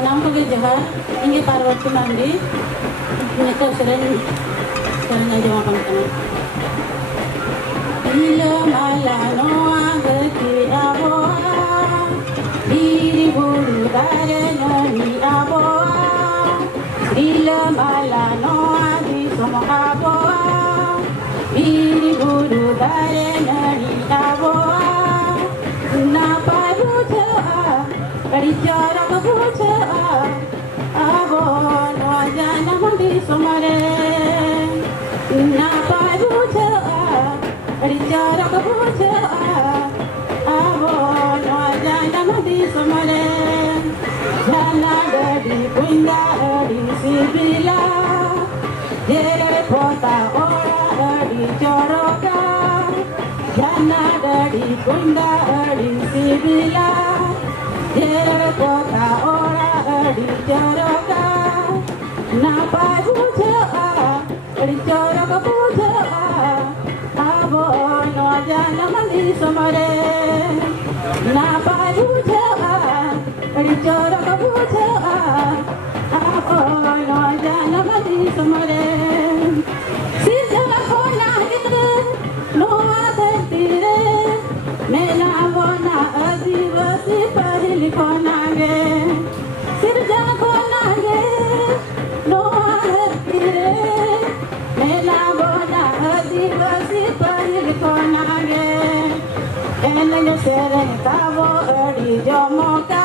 Nampak jahat, ini parwat mandi, mereka sering aja makan makanan. Ilo malano agati aboa, diri buru dare nani aboa. Ilo malano adi somo aboa, diri buru dare nani aboa. Napa buta, kari jara buta, aboa no jana mandi somare. Napa buta. Jara kabucha, abo no jana madi somare. Jana dari punda dari sibila, jere pota ora dari joroka. Jana dari punda dari sibila, jere pota ora dari joroka. Napa bucha, dari joroka bucha. Abo no jana mandi somare, napa buja, ricara kabuja. Abo no jana mandi somare, sija kona hidre, no ate tire, mena bona adivasi pahili kona ge, sija kona ge, no ate tire, mena bona adivasi pahili kona ge. Enele seren tavo adi jomoka,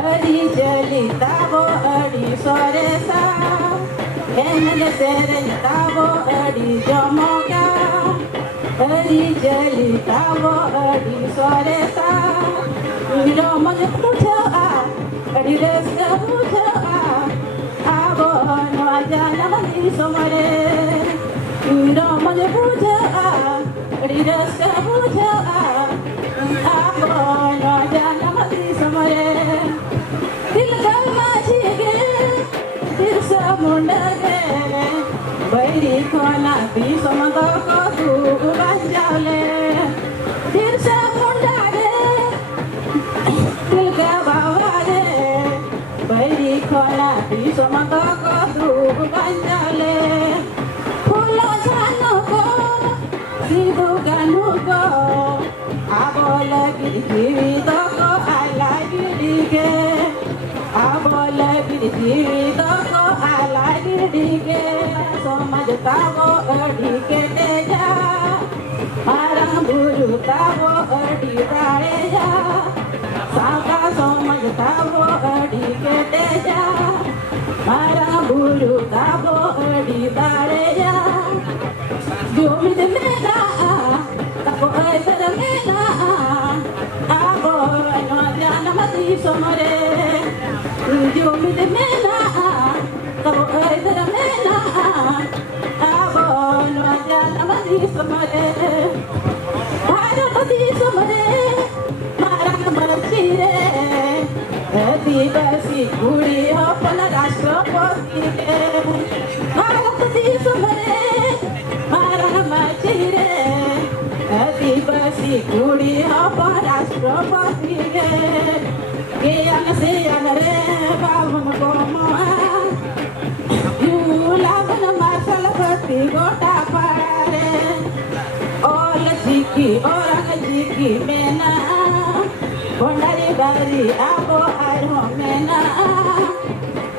adi jeli tavo adi soresa. Enele seren tavo adi jomoka, adi jeli tavo adi soresa. Jomo puja, adi resta puja, abo no ajana mandi somare. Jomo puja, adi resta puja, abo no jana mandi somare. Dil gal majige, dil samundage, bairi khona bi samanda ko tu banjale. Dil samundage, dil ga bawale, bairi khona bi samanda ko tu banjale. Phulo jano ko, sibu ganu ko, abola giri to ko ala giri ke, abola giri to ko ala giri ke. Somajta wo adi ke teja, marang buru ta wo adi rare ja. Saka somajta wo adi ke teja, marang buru ta wo adi rare ja. Jo mi de mena, tako ay tar mena, abo no jana mati somare. Jo mi de mena, tako ay tar mena, abo no jana mati somare. Hara mati somare, marang marchire, ati basi kuri hopala rashtrapati ke. Hara mati somare, machire, ati basi kuri hopala rashtrapati ke. Kiyan se anare bavun komoa, yulavan masalapati gota pare. All jiki orang jiki mena, bondari bari abo arho mena.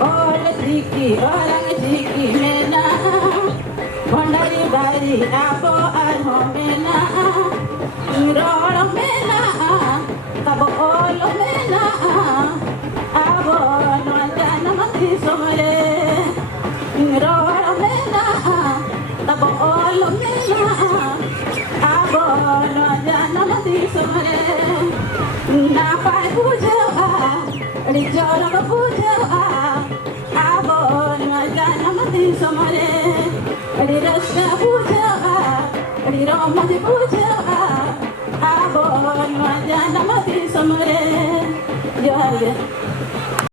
All jiki orang jiki mena, bondari bari abo arho mena. Iroro mena, tabo olo mena, abo no jana mati somare. Iroro mena, tabo olo mena, abo no jana mati somare. Napa puja, ricara puja, abo no jana mati somare. Rasta puja, Rama puja, abo no jana mati somare. Jai